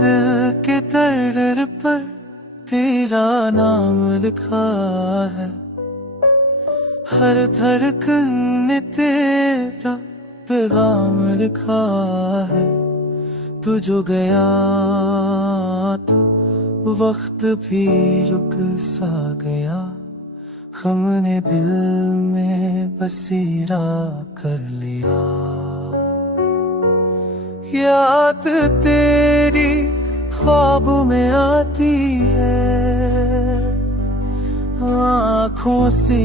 दिल के दर पर तेरा नाम लिखा है, हर धड़कन ने तेरा पैगाम लिखा है। तू जो गया तो वक्त भी रुक सा गया, हमने दिल में बसेरा कर लिया। याद तेरी ख्वाब में आती है, आँखों से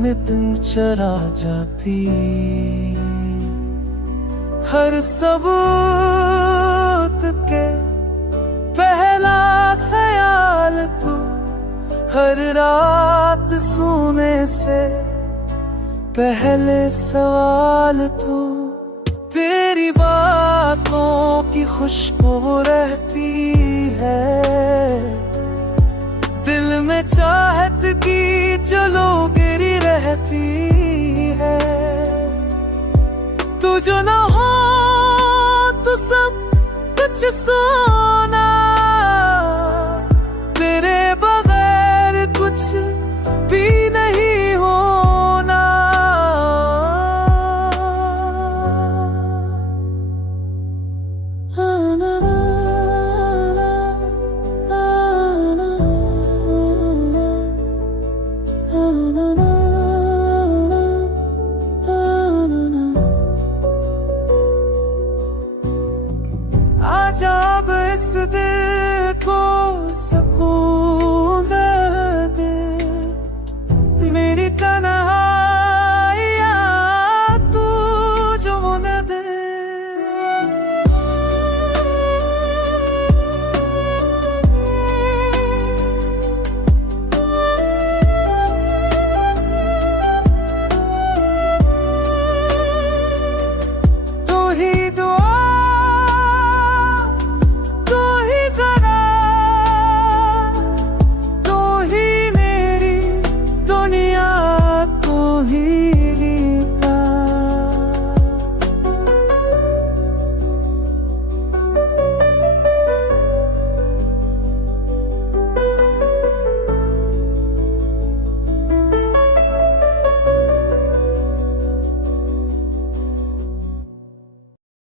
नित चरा जाती। हर सबूत के पहला ख्याल तू, हर रात सोने से पहले सवाल तू। तेरी बातों की खुशबू रहती है, दिल में चाहत की चलो गिरी रहती है। तू जो ना हो तो सब कुछ सोना, तेरे बगैर कुछ भी